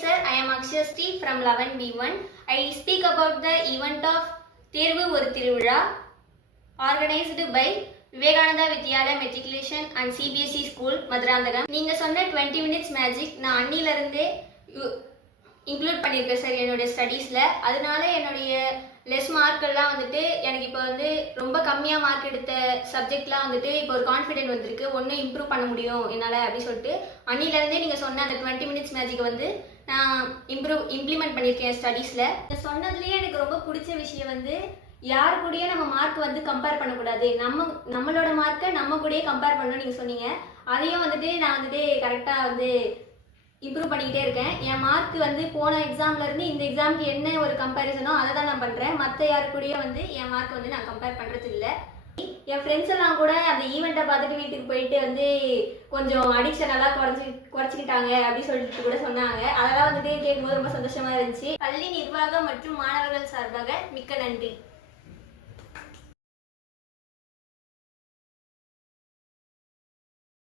sir, I am Akshasri from 11B1. I speak about the event of தேர்வு ஒரு திருவிழா organized by Vivekananda Vidyalaya matriculation and CBSE school Madurantakam. நீங்க சொன்ன 20 minutes magic நான் அன்னில இருந்தே இன்க்ளூட் பண்ணியிருக்கேன் சார் என்னுடைய ஸ்டடீஸில். அதனால என்னுடைய லெஸ் மார்க்கெல்லாம் வந்துட்டு எனக்கு இப்போ வந்து ரொம்ப கம்மியாக மார்க் எடுத்த சப்ஜெக்ட்லாம் வந்துட்டு இப்போ ஒரு கான்ஃபிடென்ட் வந்திருக்கு, ஒன்றும் இம்ப்ரூவ் பண்ண முடியும் என்னால் அப்படின்னு சொல்லிட்டு அன்னிலேருந்தே நீங்கள் சொன்ன அந்த 20 minutes மேஜிக்கை வந்து நான் இம்ப்ளிமெண்ட் பண்ணியிருக்கேன் ஸ்டடீஸில். நீங்கள் சொன்னதுலேயே எனக்கு ரொம்ப பிடிச்ச விஷயம் வந்து யாரு கூடயே நம்ம மார்க் வந்து கம்பேர் பண்ணக்கூடாது, நம்மளோட மார்க்கை நம்ம கூடயே கம்பேர் பண்ணணும்னு நீங்கள் சொன்னீங்க. அதையும் வந்துட்டு நான் வந்துட்டு கரெக்டாக வந்து இம்ப்ரூவ் பண்ணிக்கிட்டே இருக்கேன். என் மார்க் வந்து போன எக்ஸாம்ல இருந்து இந்த எக்ஸாமுக்கு என்ன ஒரு கம்பேரிசனோ அதை தான் நான் பண்ணுறேன். மற்ற யாரு கூடயே வந்து என் மார்க் வந்து நான் கம்பேர் பண்ணுறது இல்லை. என் ஃப்ரெண்ட்ஸ் எல்லாம் கூட அந்த ஈவெண்ட்டை பார்த்துட்டு வீட்டுக்கு போயிட்டு வந்து கொஞ்சம் அடிக்ஷன் எல்லாம் குறைச்சிக்கிட்டாங்க அப்படின்னு சொல்லிட்டு கூட சொன்னாங்க. அதெல்லாம் வந்துட்டு கேட்கும்போது ரொம்ப சந்தோஷமா இருந்துச்சு. பள்ளி நிர்வாகம் மற்றும் மாணவர்கள் சார்பாக மிக்க நன்றி.